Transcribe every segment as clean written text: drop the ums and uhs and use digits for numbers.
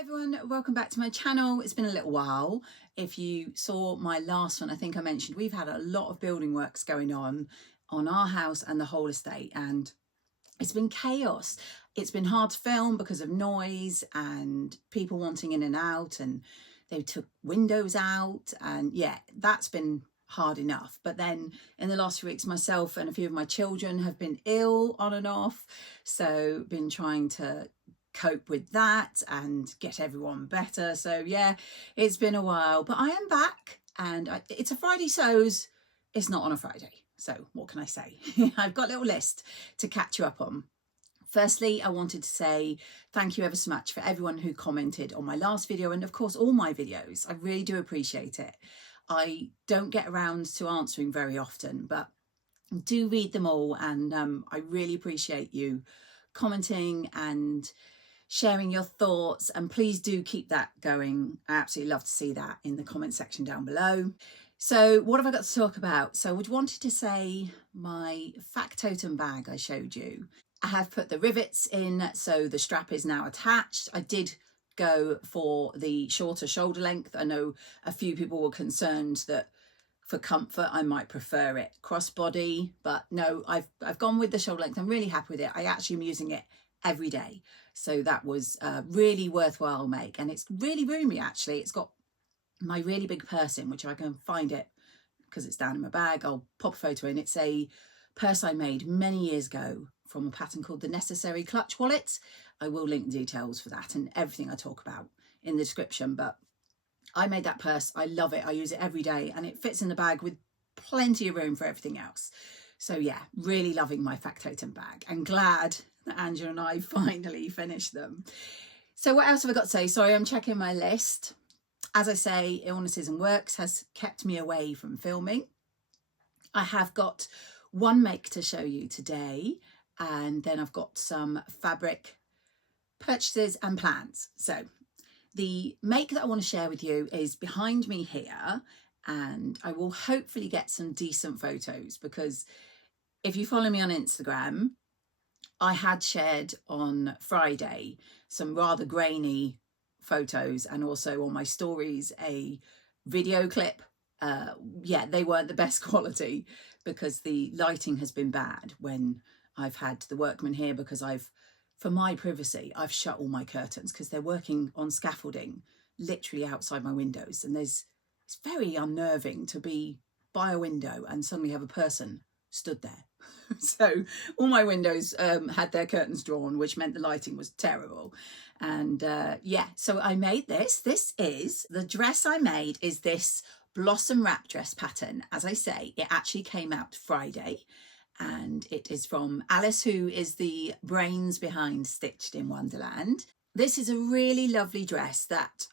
Hi everyone, welcome back to my channel. It's been a little while. If you saw my last one, I think I mentioned we've had a lot of building works going on our house and the whole estate, and it's been chaos. It's been hard to film because of noise and people wanting in and out, and they took windows out, and yeah, that's been hard enough. But then in the last few weeks, myself and a few of my children have been ill on and off, so been trying to cope with that and get everyone better. So yeah, it's been a while, but I am back, and it's a Friday sews. It's not on a Friday, so what can I say? I've got a little list to catch you up on. Firstly, I wanted to say thank you ever so much for everyone who commented on my last video, and of course all my videos. I really do appreciate it. I don't get around to answering very often, but do read them all, and I really appreciate you commenting and sharing your thoughts, and please do keep that going. I absolutely love to see that in the comment section down below. So what have I got to talk about? So I would wanted to say my factotum bag I showed you. I have put the rivets in, so the strap is now attached. I did go for the shorter shoulder length. I know a few people were concerned that for comfort I might prefer it crossbody, but no, I've gone with the shoulder length. I'm really happy with it. I actually am using it every day, so that was a really worthwhile make, and it's really roomy actually. It's got my really big purse in, which I can find it because it's down in my bag. I'll pop a photo in. It's a purse I made many years ago from a pattern called the Necessary Clutch Wallet. I will link the details for that and everything I talk about in the description, but I made that purse. I love it. I use it every day, and it fits in the bag with plenty of room for everything else. So yeah, really loving my factotum bag, and glad that Angela and I finally finished them. So what else have I got to say? Sorry, I'm checking my list. As I say, illnesses and works has kept me away from filming. I have got one make to show you today, and then I've got some fabric purchases and plans. So the make that I want to share with you is behind me here, and I will hopefully get some decent photos, because if you follow me on Instagram, I had shared on Friday some rather grainy photos, and also on my stories a video clip. Yeah, they weren't the best quality because the lighting has been bad when I've had the workmen here, because for my privacy, I've shut all my curtains because they're working on scaffolding literally outside my windows, and it's very unnerving to be by a window and suddenly have a person stood there. So all my windows had their curtains drawn, which meant the lighting was terrible. And yeah, so I made this. This is the dress I made, is this blossom wrap dress pattern. As I say, it actually came out Friday, and it is from Alice, who is the brains behind Stitched in Wonderland. This is a really lovely dress that,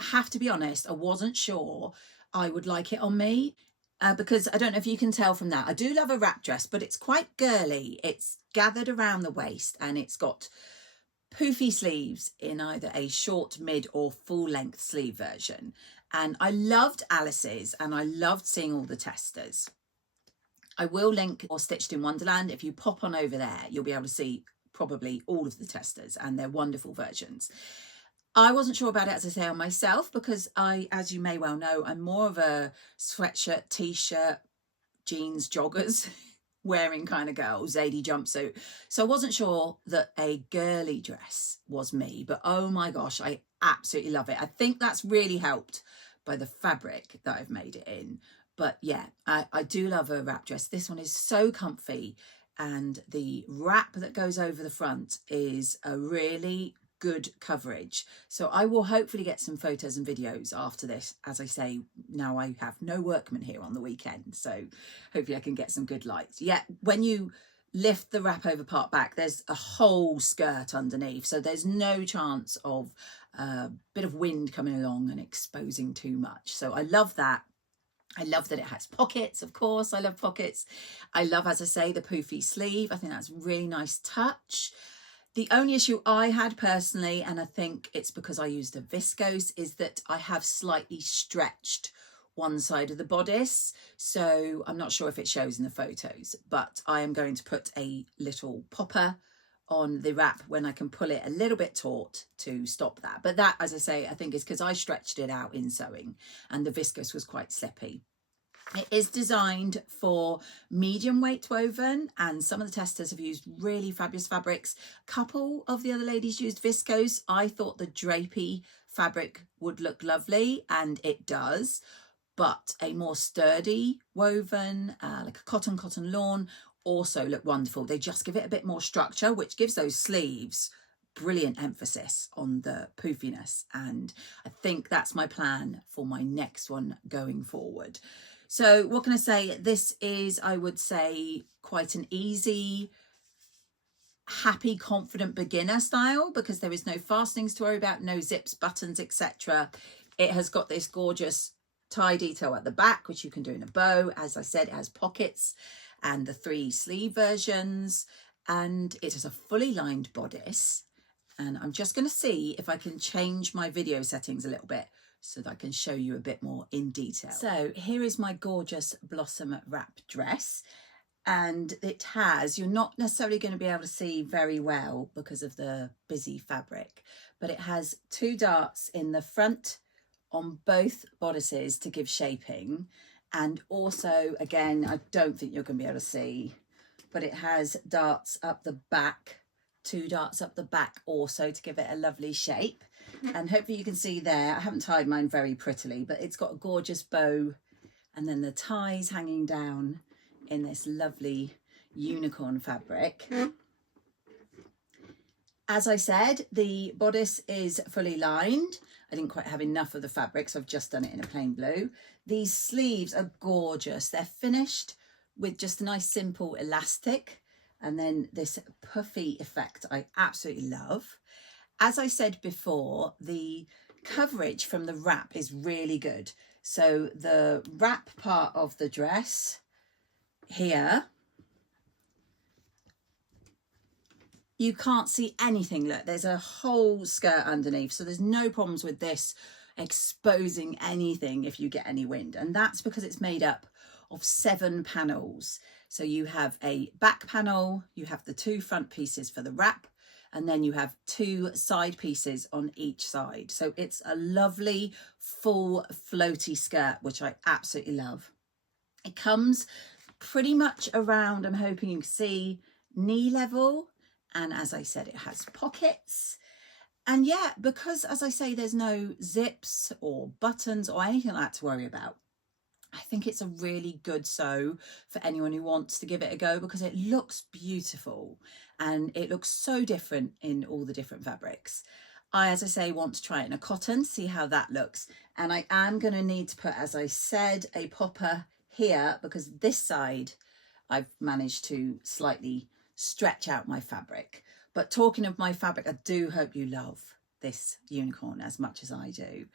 I have to be honest, I wasn't sure I would like it on me. Because I don't know if you can tell from that, I do love a wrap dress, but it's quite girly. It's gathered around the waist, and it's got poofy sleeves in either a short, mid or full length sleeve version. And I loved Alice's, and I loved seeing all the testers. I will link or Stitched in Wonderland. If you pop on over there, you'll be able to see probably all of the testers and their wonderful versions. I wasn't sure about it, as I say, on myself, because I, as you may well know, I'm more of a sweatshirt, t-shirt, jeans, joggers wearing kind of girl, Zadie jumpsuit. So I wasn't sure that a girly dress was me, but oh my gosh, I absolutely love it. I think that's really helped by the fabric that I've made it in. But yeah, I do love a wrap dress. This one is so comfy, and the wrap that goes over the front is a really good coverage. So I will hopefully get some photos and videos after this. As I say, now I have no workmen here on the weekend, so hopefully I can get some good lights. Yeah, when you lift the wrap over part back, there's a whole skirt underneath, so there's no chance of a bit of wind coming along and exposing too much. So I love that. I love that it has pockets, of course. I love pockets. I love, as I say, the poofy sleeve. I think that's a really nice touch. The only issue I had personally, and I think it's because I used a viscose, is that I have slightly stretched one side of the bodice. So I'm not sure if it shows in the photos, but I am going to put a little popper on the wrap when I can pull it a little bit taut to stop that. But that, as I say, I think is because I stretched it out in sewing and the viscose was quite slippy. It is designed for medium weight woven, and some of the testers have used really fabulous fabrics. A couple of the other ladies used viscose. I thought the drapey fabric would look lovely, and it does, but a more sturdy woven, like a cotton lawn, also look wonderful. They just give it a bit more structure, which gives those sleeves brilliant emphasis on the poofiness, and I think that's my plan for my next one going forward. So what can I say? This is, I would say, quite an easy, happy, confident beginner style, because there is no fastenings to worry about, no zips, buttons, etc. It has got this gorgeous tie detail at the back, which you can do in a bow. As I said, it has pockets and the 3 sleeve versions, and it has a fully lined bodice. And I'm just going to see if I can change my video settings a little bit so that I can show you a bit more in detail. So here is my gorgeous blossom wrap dress, and it has, you're not necessarily going to be able to see very well because of the busy fabric, but it has 2 darts in the front on both bodices to give shaping, and also, again, I don't think you're going to be able to see, but it has darts up the back, 2 darts up the back also to give it a lovely shape. And hopefully you can see there, I haven't tied mine very prettily, but it's got a gorgeous bow, and then the ties hanging down in this lovely unicorn fabric. As I said, the bodice is fully lined. I didn't quite have enough of the fabric, so I've just done it in a plain blue. These sleeves are gorgeous. They're finished with just a nice simple elastic, and then this puffy effect I absolutely love. As I said before, the coverage from the wrap is really good. So the wrap part of the dress here, you can't see anything. Look, there's a whole skirt underneath, so there's no problems with this exposing anything if you get any wind, and that's because it's made up of 7 panels. So you have a back panel, you have the 2 front pieces for the wrap, and then you have 2 side pieces on each side. So it's a lovely full floaty skirt, which I absolutely love. It comes pretty much around, I'm hoping you can see, knee level. And as I said, it has pockets. And yeah, because as I say, there's no zips or buttons or anything like that to worry about, I think it's a really good sew for anyone who wants to give it a go, because it looks beautiful and it looks so different in all the different fabrics. I, as I say, want to try it in a cotton, see how that looks. And I am going to need to put, as I said, a popper here, because this side I've managed to slightly stretch out my fabric. But talking of my fabric, I do hope you love this unicorn as much as I do.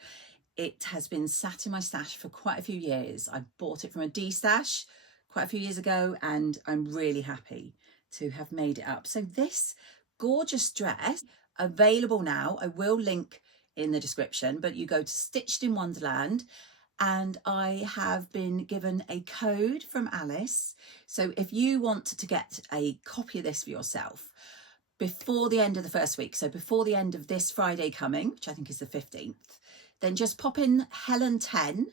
It has been sat in my stash for quite a few years. I bought it from a D-stash quite a few years ago, and I'm really happy to have made it up. So this gorgeous dress, available now, I will link in the description, but you go to Stitched in Wonderland, and I have been given a code from Alice. So if you want to get a copy of this for yourself before the end of the first week, so before the end of this Friday coming, which I think is the 15th, then just pop in Helen 10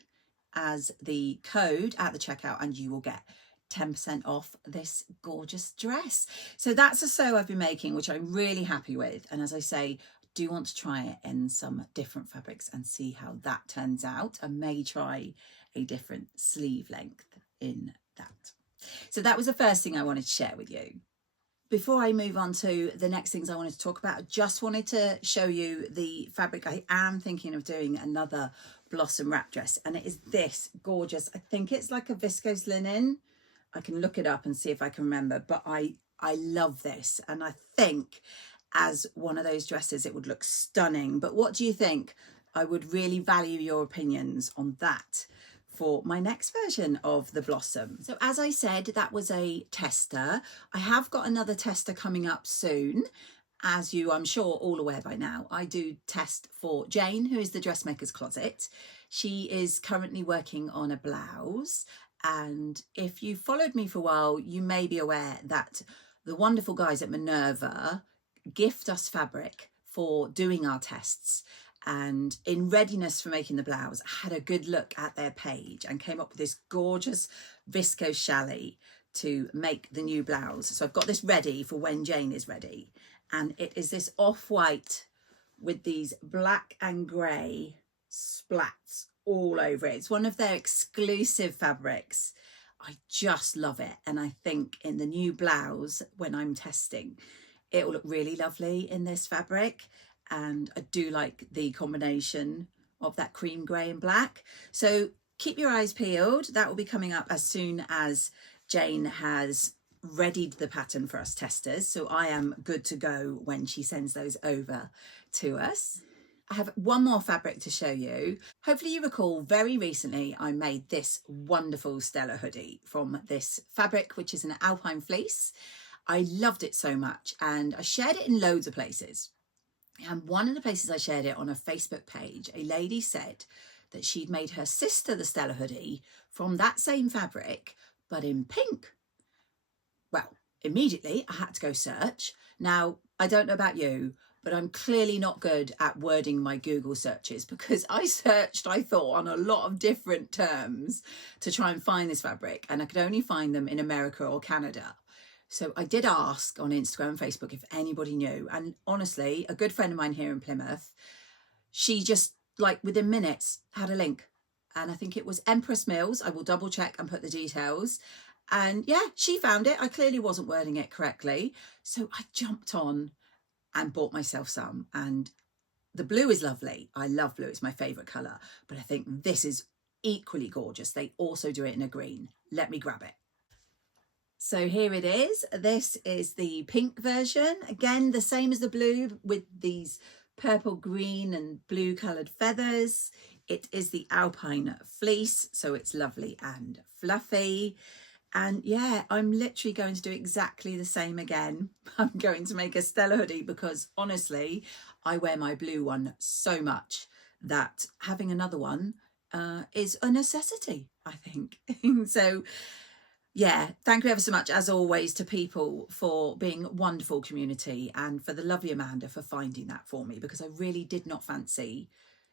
as the code at the checkout, and you will get 10% off this gorgeous dress. So that's a sew I've been making, which I'm really happy with. And as I say, I do want to try it in some different fabrics and see how that turns out. I may try a different sleeve length in that. So that was the first thing I wanted to share with you. Before I move on to the next things I wanted to talk about, I just wanted to show you the fabric. I am thinking of doing another blossom wrap dress, and it is this gorgeous, I think it's like a viscose linen. I can look it up and see if I can remember, but I love this, and I think as one of those dresses it would look stunning. But what do you think? I would really value your opinions on that for my next version of the blossom. So as I said, that was a tester. I have got another tester coming up soon. As you, I'm sure, all aware by now, I do test for Jane, who is the Dressmaker's Closet. She is currently working on a blouse, and if you followed me for a while, you may be aware that the wonderful guys at Minerva gift us fabric for doing our tests. And in readiness for making the blouse, I had a good look at their page and came up with this gorgeous viscose challis to make the new blouse. So I've got this ready for when Jane is ready. And it is this off-white with these black and grey splats all over it. It's one of their exclusive fabrics. I just love it. And I think in the new blouse, when I'm testing, it will look really lovely in this fabric. And I do like the combination of that cream grey and black. So keep your eyes peeled. That will be coming up as soon as Jane has readied the pattern for us testers. So I am good to go when she sends those over to us. I have one more fabric to show you. Hopefully you recall very recently I made this wonderful Stella hoodie from this fabric, which is an alpine fleece. I loved it so much and I shared it in loads of places. And one of the places I shared it on a Facebook page, a lady said that she'd made her sister the Stella hoodie from that same fabric, but in pink. Well, immediately I had to go search. Now, I don't know about you, but I'm clearly not good at wording my Google searches because I searched, I thought, on a lot of different terms to try and find this fabric, and I could only find them in America or Canada. So I did ask on Instagram and Facebook if anybody knew. And honestly, a good friend of mine here in Plymouth, she just like within minutes had a link. And I think it was Empress Mills. I will double check and put the details. And yeah, she found it. I clearly wasn't wording it correctly. So I jumped on and bought myself some. And the blue is lovely. I love blue. It's my favourite colour. But I think this is equally gorgeous. They also do it in a green. Let me grab it. So here it is. This is the pink version. Again, the same as the blue with these purple, green and blue coloured feathers. It is the alpine fleece, so it's lovely and fluffy. And yeah, I'm literally going to do exactly the same again. I'm going to make a Stella hoodie because honestly, I wear my blue one so much that having another one is a necessity, I think. So yeah, thank you ever so much, as always, to people for being a wonderful community and for the lovely Amanda for finding that for me, because I really did not fancy.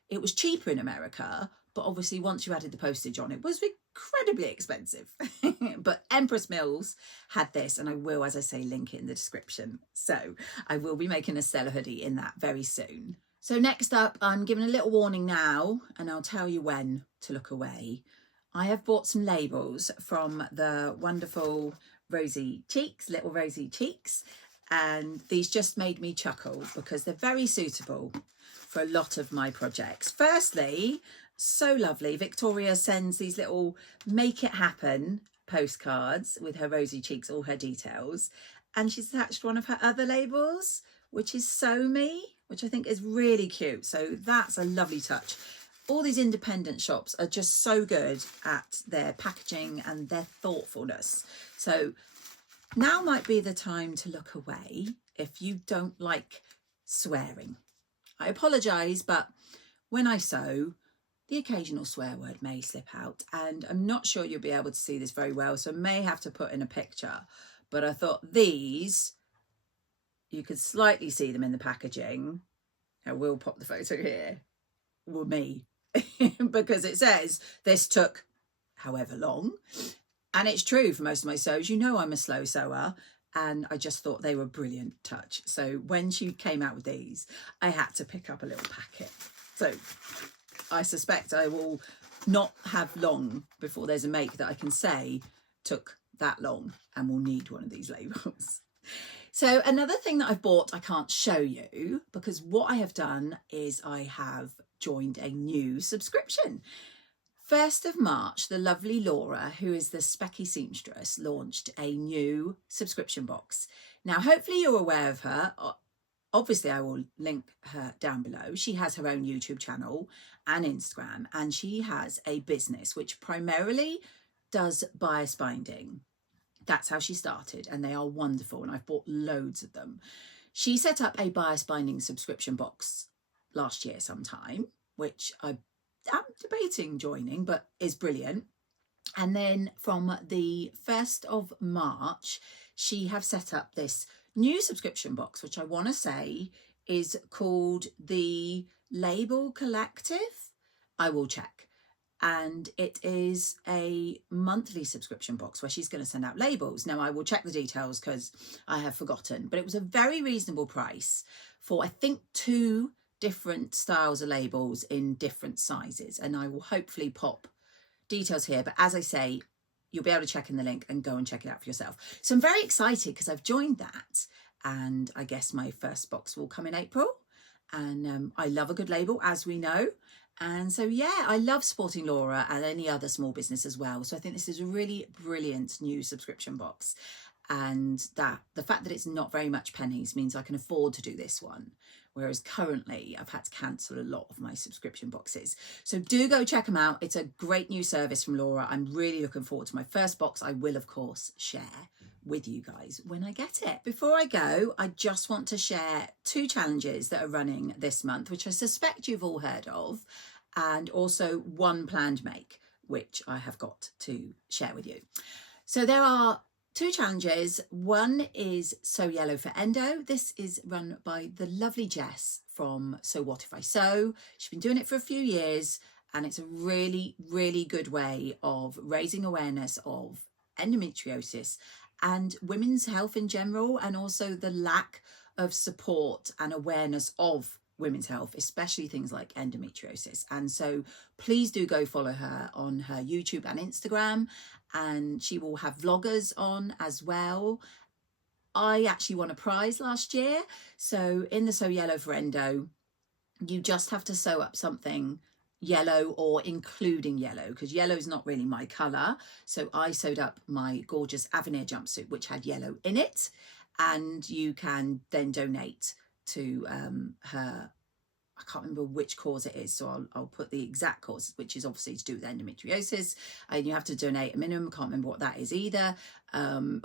It was cheaper in America, but obviously once you added the postage on, it was incredibly expensive. But Empress Mills had this, and I will, as I say, link it in the description. So I will be making a Stella hoodie in that very soon. So next up, I'm giving a little warning now, and I'll tell you when to look away. I have bought some labels from the wonderful Rosy Cheeks, Little Rosy Cheeks, and these just made me chuckle because they're very suitable for a lot of my projects. Firstly, so lovely, Victoria sends these little make it happen postcards with her Rosy Cheeks, all her details, and she's attached one of her other labels, which is Sew Me, which I think is really cute. So that's a lovely touch. All these independent shops are just so good at their packaging and their thoughtfulness. So now might be the time to look away if you don't like swearing. I apologise, but when I sew, the occasional swear word may slip out, and I'm not sure you'll be able to see this very well, so I may have to put in a picture. But I thought these, you could slightly see them in the packaging. I will pop the photo here. Were me. Because it says this took however long, and it's true for most of my sews. You know I'm a slow sewer, and I just thought they were a brilliant touch. So when she came out with these, I had to pick up a little packet. So I suspect I will not have long before there's a make that I can say took that long and will need one of these labels. So another thing that I've bought I can't show you, because what I have done is I have joined a new subscription. 1st of March, the lovely Laura, who is the Specky seamstress, launched a new subscription box. Now, hopefully you're aware of her. Obviously, I will link her down below. She has her own YouTube channel and Instagram, and she has a business which primarily does bias binding. That's how she started, and they are wonderful, and I've bought loads of them. She set up a bias binding subscription box last year sometime, which I am debating joining, but is brilliant. And then from the 1st of March, she have set up this new subscription box, which I want to say is called the Label Collective. I will check. And it is a monthly subscription box where she's going to send out labels. Now, I will check the details because I have forgotten, but it was a very reasonable price for, I think, 2 different styles of labels in different sizes. And I will hopefully pop details here. But as I say, you'll be able to check in the link and go and check it out for yourself. So I'm very excited because I've joined that. And I guess my first box will come in April. And I love a good label, as we know. And so, yeah, I love supporting Laura and any other small business as well. So I think this is a really brilliant new subscription box. And that the fact that it's not very much pennies means I can afford to do this one. Whereas currently I've had to cancel a lot of my subscription boxes. So do go check them out. It's a great new service from Laura. I'm really looking forward to my first box. I will, of course, share with you guys when I get it. Before I go, I just want to share 2 challenges that are running this month, which I suspect you've all heard of, and also 1 planned make, which I have got to share with you. So there are 2 challenges. One is Sew Yellow for Endo. This is run by the lovely Jess from sowhatifIsew. She's been doing it for a few years, and it's a really, really good way of raising awareness of endometriosis and women's health in general, and also the lack of support and awareness of women's health, especially things like endometriosis. And so please do go follow her on her YouTube and Instagram, and she will have vloggers on as well. I actually won a prize last year. So in the Sew Yellow for Endo, you just have to sew up something yellow or including yellow, because yellow is not really my colour. So I sewed up my gorgeous Avenir jumpsuit, which had yellow in it, and you can then donate to her, I can't remember which cause it is, so I'll put the exact cause, which is obviously to do with endometriosis, and you have to donate a minimum. Can't remember what that is either. I'm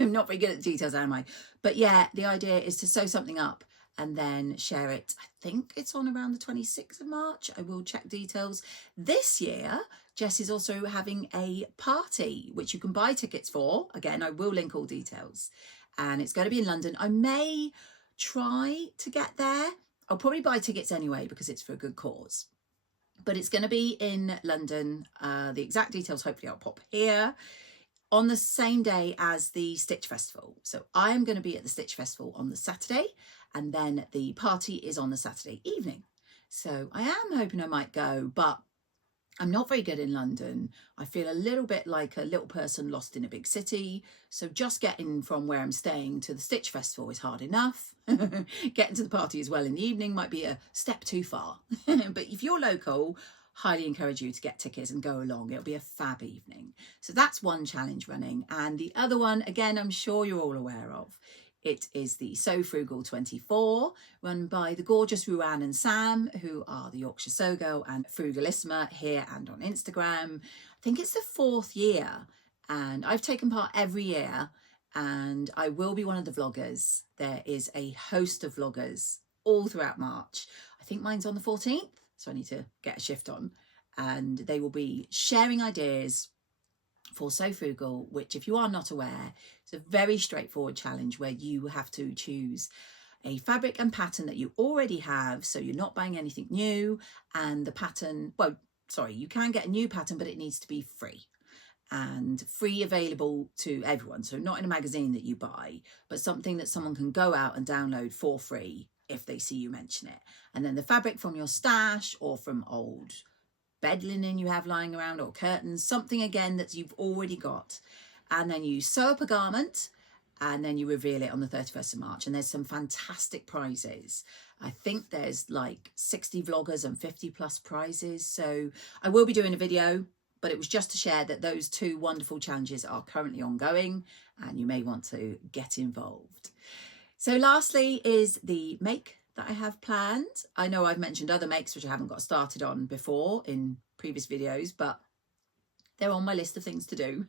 not very good at the details, am I? But yeah, the idea is to sew something up and then share it. I think it's on around the 26th of March. I will check details. This year, Jess is also having a party, which you can buy tickets for. Again, I will link all details. And it's going to be in London. I may try to get there. I'll probably buy tickets anyway because it's for a good cause. But it's going to be in London. The exact details, hopefully I'll pop here, on the same day as the Stitch Festival. So I am going to be at the Stitch Festival on the Saturday, and then the party is on the Saturday evening. So I am hoping I might go, but I'm not very good in London. I feel a little bit like a little person lost in a big city. So just getting from where I'm staying to the Stitch Festival is hard enough. Getting to the party as well in the evening might be a step too far. But if you're local, highly encourage you to get tickets and go along. It'll be a fab evening. So that's one challenge running. And the other one, again, I'm sure you're all aware of. It is the Sew Frugal 24, run by the gorgeous Ruan and Sam, who are the Yorkshire Sew Girl and frugalisama here and on Instagram. I think it's the 4th year, and I've taken part every year, and I will be one of the vloggers. There is a host of vloggers all throughout March. I think mine's on the 14th, so I need to get a shift on, and they will be sharing ideas for Sew Frugal, which, if you are not aware, is a very straightforward challenge where you have to choose a fabric and pattern that you already have, so you're not buying anything new, and the pattern, well, sorry, you can get a new pattern, but it needs to be free, and free available to everyone. So not in a magazine that you buy, but something that someone can go out and download for free if they see you mention it. And then the fabric from your stash or from old bed linen you have lying around, or curtains, something again that you've already got. And then you sew up a garment, and then you reveal it on the 31st of March. And there's some fantastic prizes. I think there's like 60 vloggers and 50 plus prizes. So I will be doing a video, but it was just to share that those 2 wonderful challenges are currently ongoing, and you may want to get involved. So lastly is the make that I have planned. I know I've mentioned other makes which I haven't got started on before in previous videos, but they're on my list of things to do.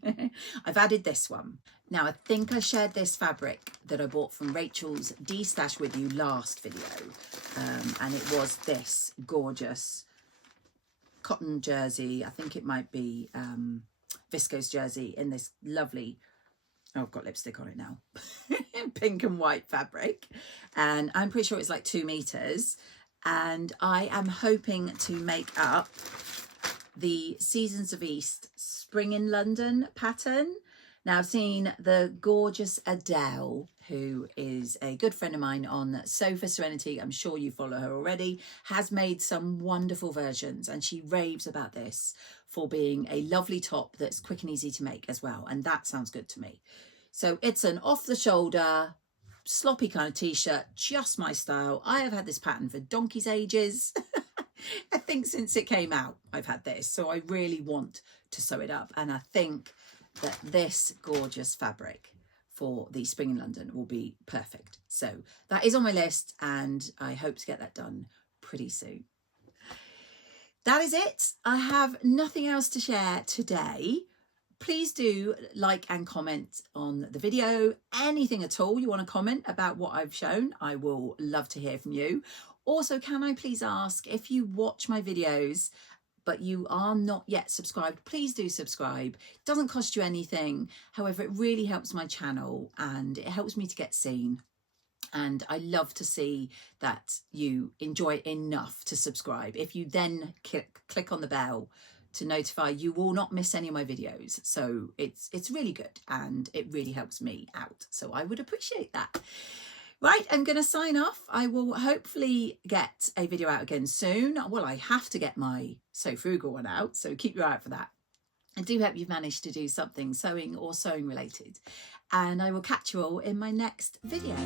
I've added this one. Now, I think I shared this fabric that I bought from Rachel's D-Stash with you last video. And it was this gorgeous cotton jersey. I think it might be viscose jersey in this lovely Oh, I've got lipstick on it now. Pink and white fabric. And I'm pretty sure it's like 2 meters. And I am hoping to make up the Seasons of East Spring in London pattern. Now I've seen the gorgeous Adele, who is a good friend of mine on Sew for Serenity. I'm sure you follow her already, has made some wonderful versions, and she raves about this for being a lovely top that's quick and easy to make as well. And that sounds good to me. So it's an off the shoulder, sloppy kind of t-shirt, just my style. I have had this pattern for donkey's ages. I think since it came out, I've had this. So I really want to sew it up. And I think that this gorgeous fabric for the Spring in London will be perfect. So that is on my list, and I hope to get that done pretty soon. That is it. I have nothing else to share today. Please do like and comment on the video. Anything at all you want to comment about what I've shown, I will love to hear from you. Also, can I please ask, if you watch my videos but you are not yet subscribed, please do subscribe. It doesn't cost you anything. However, it really helps my channel and it helps me to get seen. And I love to see that you enjoy it enough to subscribe. If you then click on the bell to notify, you will not miss any of my videos. So it's really good and it really helps me out. So I would appreciate that. Right, I'm going to sign off. I will hopefully get a video out again soon. Well, I have to get my So Frugal one out, so keep your eye out for that. I do hope you've managed to do something sewing or sewing related. And I will catch you all in my next video.